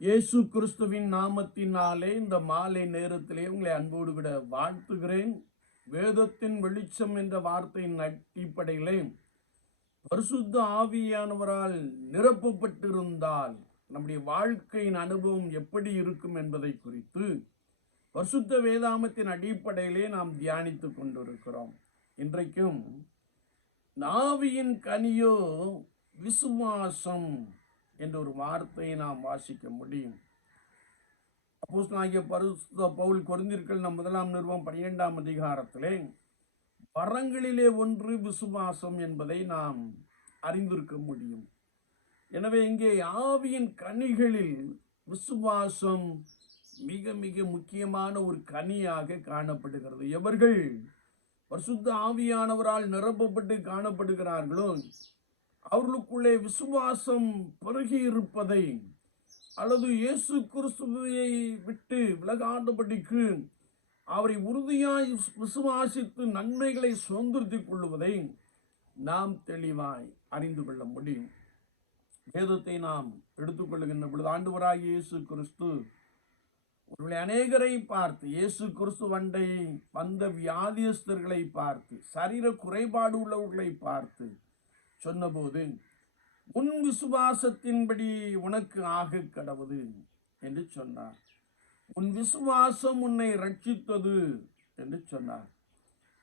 இயேசு கிறிஸ்துவின் நாமத்தினாலே இந்த மாலை நேரத்திலே உங்களை அன்போடு விட வாழ்த்துகிறேன். வேதத்தின் வெளிச்சம் என்ற வார்த்தையின் அடிப்படையிலே பரிசுத்த ஆவியானவரால் நிரப்பப்பட்டிருந்தால் நம்முடைய வாழ்க்கையின் அனுபவம் எப்படி இருக்கும் என்பதை குறித்து பரிசுத்த வேதாமத்தின் அடிப்படையிலே நாம் தியானித்துக் கொண்டிருக்கிறோம். இன்றைக்கும் நாவியின் கனியோ விசுவாசம் என்ற ஒரு வார்த்தையை நாம் வாசிக்க முடியும். அப்போஸ் அப்போஸ்தலனாகிய பரிசுத்த பவுல் கொரிந்தியர்கள் நம் முதலாம் நிறுவம் பன்னிரெண்டாம் அதிகாரத்திலே வரங்களிலே ஒன்று விசுவாசம் என்பதை நாம் அறிந்திருக்க முடியும். எனவே இங்கே ஆவியின் கனிகளில் விசுவாசம் மிக மிக முக்கியமான ஒரு கனியாக காணப்படுகிறது. எவர்கள்? பரிசுத்த ஆவியானவரால் நிரப்பப்பட்டு காணப்படுகிறார்களோ? அவர்களுக்குள்ளே விசுவாசம் பெருகி இருப்பதை அல்லது இயேசு கிறிஸ்துவை விட்டு விலகாண்டபடிக்கு அவரை உறுதியாய் விசுவாசித்து நன்மைகளை சுதந்திரத்திக் கொள்வதை நாம் தெளிவாய் அறிந்து கொள்ள முடியும். வேதத்தை நாம் எடுத்துக்கொள்ளுகின்ற பொழுது ஆண்டுவராக இயேசு கிறிஸ்து உங்களை அநேகரை பார்த்து இயேசு கிறிஸ்து வண்டை வந்த வியாதியஸ்தர்களை பார்த்து சரீர குறைபாடு உள்ளவர்களை பார்த்து சொன்னபோது உன் விசுவாசத்தின்படி உனக்கு ஆக கடவுது என்று சொன்னார். உன் விசுவாசம் உன்னை ரட்சித்தது என்று சொன்னார்.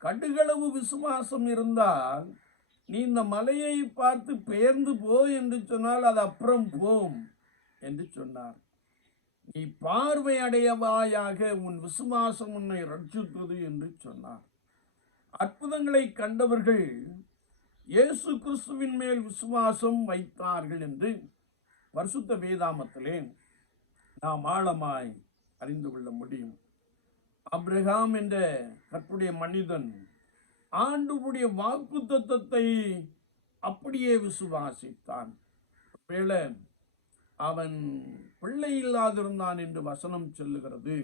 கடுகளவு விசுவாசம் இருந்தால் நீ இந்த மலையை பார்த்து பெயர்ந்து போ என்று சொன்னால் அது அப்புறம் போம் என்று சொன்னார். நீ பார்வை அடையவாயாக உன் விசுவாசம் உன்னை ரட்சித்தது என்று சொன்னார். அற்புதங்களை கண்டவர்கள் இயேசு கிறிஸ்துவின் மேல் விசுவாசம் வைத்தார்கள் என்று பரிசுத்த வேதாமத்திலே நாம் ஆழமாய் அறிந்து கொள்ள முடியும். அப்ரஹாம் என்ற கற்புடைய மனிதன் ஆண்டுடைய வாக்கு தத்தத்தை அப்படியே விசுவாசித்தான். வேளை அவன் பிள்ளை இல்லாதிருந்தான் என்று வசனம் சொல்லுகிறது.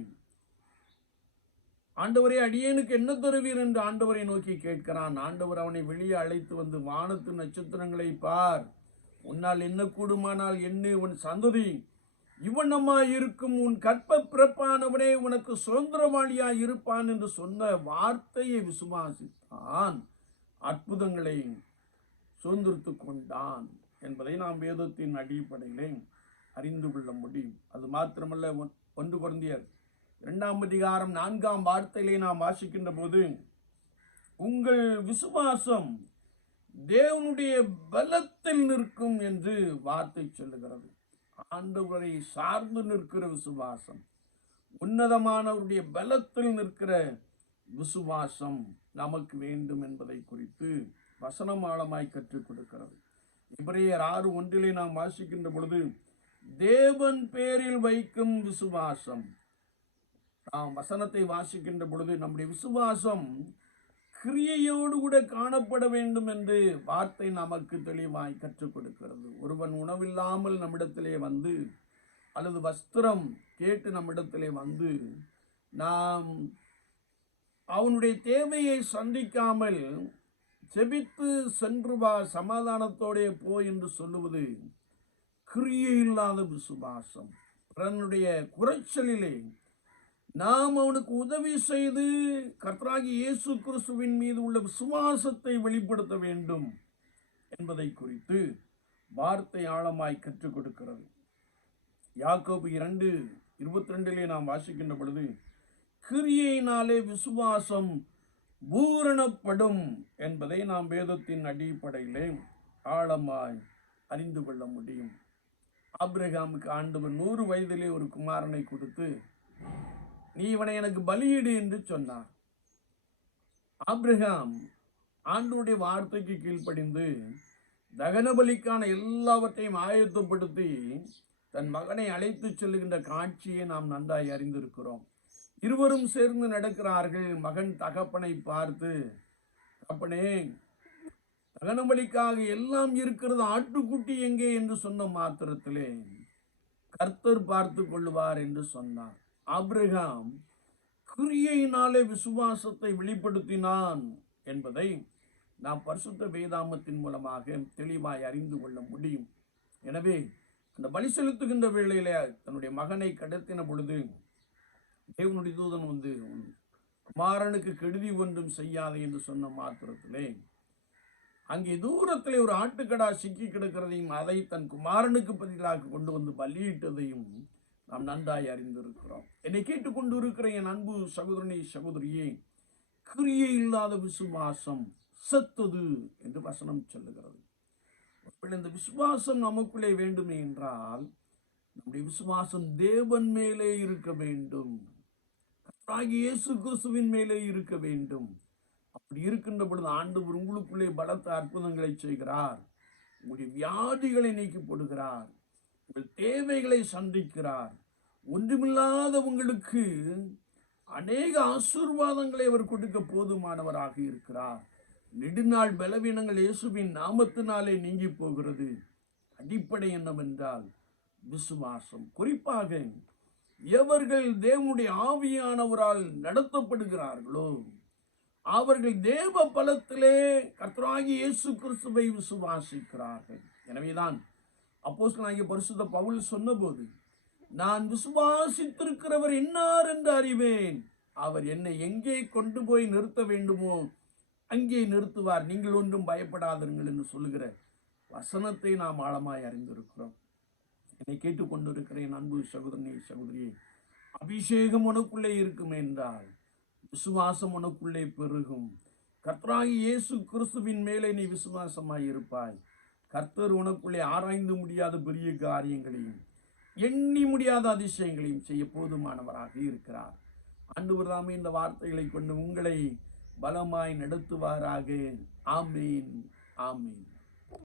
ஆண்டவரே அடியேனுக்கு என்ன தருவீர் என்று ஆண்டவரை நோக்கி கேட்கிறான். ஆண்டவர் அவனை வெளியே அழைத்து வந்து வானத்து நட்சத்திரங்களை பார். உன்னால் என்ன கூடுமானால் என்ன உன் சந்ததி. இவனமாய் இருக்கும் உன் கற்ப பிறப்பானவனே உனக்கு சுதந்திரவாளியாய் இருப்பான் என்று சொன்ன வார்த்தையை விசுவாசித்தான். அற்புதங்களை சுதந்திரத்து கொண்டான் என்பதை நாம் வேதத்தின் அடிப்படையிலே அறிந்து கொள்ள முடியும். அது மாத்திரமல்ல ஒன்- ஒன்று குழந்தையர் இரண்டாம் அதிகாரம் நான்காம் வார்த்தையிலே நாம் வாசிக்கின்ற போது உங்கள் விசுவாசம் தேவனுடைய பலத்தில் நிற்கும் என்று வார்த்தை சொல்லுகிறது. ஆண்டவரை சார்ந்து நிற்கிற விசுவாசம் உன்னதமானவருடைய பலத்தில் நிற்கிற விசுவாசம் நமக்கு வேண்டும் என்பதை குறித்து வசனம் ஆழமாய் கற்றுக் கொடுக்கிறது. இவரையர் ஆறு ஒன்றிலே நாம் வாசிக்கின்ற பொழுது தேவன் பேரில் வைக்கும் விசுவாசம் வசனத்தை வாசிக்கின்ற பொழுது நம்முடைய விசுவாசம் கிரியையோடு கூட காணப்பட வேண்டும் என்று வார்த்தை நமக்கு தெளிவாய் கற்றுக் கொடுக்கிறது. ஒருவன் உணவில்லாமல் நம்மிடத்திலே வந்து அல்லது வஸ்திரம் கேட்டு நம்மிடத்திலே வந்து நாம் அவனுடைய தேவையை சந்திக்காமல் செபித்து சென்று வா சமாதானத்தோடே போ என்று சொல்லுவது கிரியை இல்லாத விசுவாசம். பிறனுடைய குறைச்சலிலே நாம் அவனுக்கு உதவி செய்து கர்த்தராகி இயேசு கிறிஸ்துவின் மீது உள்ள விசுவாசத்தை வெளிப்படுத்த வேண்டும் என்பதை குறித்து வார்த்தை ஆழமாய் கற்றுக் கொடுக்கிறது. யாக்கோபு இரண்டு இருபத்தி ரெண்டிலே நாம் வாசிக்கின்ற பொழுது கிரியையினாலே விசுவாசம் பூரணப்படும் என்பதை நாம் வேதத்தின் அடிப்படையிலே ஆழமாய் அறிந்து கொள்ள முடியும். ஆப்ரஹாமுக்கு ஆண்டவர் நூறு வயதிலே ஒரு குமாரனை கொடுத்து நீ இவனை எனக்கு பலியிடு என்று சொன்னார் ஆப்ரஹாம் ஆண்டோடைய வார்த்தைக்கு கீழ்ப்படிந்து தகன பலிக்கான எல்லாவற்றையும் ஆயத்தப்படுத்தி தன் மகனை அழைத்து செல்லுகின்ற காட்சியை நாம் நன்றாய் அறிந்திருக்கிறோம். இருவரும் சேர்ந்து நடக்கிறார்கள். மகன் தகப்பனை பார்த்து தகப்பனே தகன பலிக்காக எல்லாம் இருக்கிறது ஆட்டுக்குட்டி எங்கே? என்று சொன்ன மாத்திரத்திலே கர்த்தர் பார்த்து கொள்ளுவார் என்று சொன்னார். ஆப்ரகாம் கிரியையினாலே விசுவாசத்தை வெளிப்படுத்தினான் என்பதை நாம் பரிசுத்த வேதாமத்தின் மூலமாக தெளிவாய் அறிந்து கொள்ள முடியும். எனவே அந்த பலி செலுத்துகின்ற வேளையில் தன்னுடைய மகனை கடத்தின பொழுது தேவனுடைய தூதன் வந்து குமாரனுக்கு கெடுதி ஒன்றும் செய்யாதே என்று சொன்ன மாத்திரத்திலே அங்கே தூரத்திலே ஒரு ஆட்டுக்கடா சிக்கி கிடக்கிறதையும் அதை தன் குமாரனுக்கு பதிலாக கொண்டு வந்து பலியிட்டதையும் நாம் நன்றாய் அறிந்திருக்கிறோம். என்னை கேட்டுக்கொண்டு இருக்கிற என் அன்பு சகோதரனே சகோதரியே கிரியை இல்லாத விசுவாசம் செத்தது என்று வசனம் சொல்லுகிறது. இந்த விசுவாசம் நமக்குள்ளே வேண்டுமே என்றால் நம்முடைய விசுவாசம் தேவன் மேலே இருக்க வேண்டும். கர்த்தராகிய இயேசு கிறிஸ்துவின் மேலே இருக்க வேண்டும். அப்படி இருக்கின்ற பொழுது ஆண்டவர் உங்களுக்குள்ளே பலத்த அற்புதங்களை செய்கிறார். உங்களுடைய வியாதிகளை நீக்கி போடுகிறார். உங்கள் தேவைகளை சந்திக்கிறார். ஒன்றுமில்லாத உங்களுக்கு அநேக ஆசீர்வாதங்களை அவர் கொடுக்க போதுமானவராக இருக்கிறார். நெடுநாள் பலவீனங்கள் இயேசுவின் நாமத்தினாலே நீங்கி போகிறது. அடிப்படை என்னவென்றால் விசுவாசம். குறிப்பாக எவர்கள் தேவனுடைய ஆவியானவரால் நடத்தப்படுகிறார்களோ அவர்கள் தேவ பலத்திலே கர்த்தராகி இயேசு கிறிஸ்துவை விசுவாசிக்கிறார்கள். எனவேதான் அப்போஸ்தலனாகிய பரிசுத்த பவுல் சொன்னபோது நான் விசுவாசித்திருக்கிறவர் என்னார் என்று அறிவேன். அவர் என்னை எங்கே கொண்டு போய் நிறுத்த வேண்டுமோ அங்கே நிறுத்துவார். நீங்கள் ஒன்றும் பயப்படாதீர்கள் என்று சொல்லுகிற வசனத்தை நாம் ஆழமாய் அறிந்திருக்கிறோம். என்னை கேட்டுக்கொண்டிருக்கிறேன் அன்பு சகோதரனே சகோதரியே. அபிஷேகம் உனக்குள்ளே இருக்கும் என்றால் விசுவாசம் உனக்குள்ளே பெருகும். கர்த்தராகி இயேசு கிறிஸ்துவின் மேலே நீ விசுவாசமாய் இருப்பாய். கர்த்தர் உனக்குள்ளே ஆராய்ந்து முடியாத பெரிய காரியங்களையும் எண்ணி முடியாத அதிசயங்களையும் செய்ய போதுமானவராக இருக்கிறார். ஆண்டு தாமே இந்த வார்த்தைகளை கொண்டு உங்களை பலமாய் நடத்துவாராக. ஆமீன். ஆமீன்.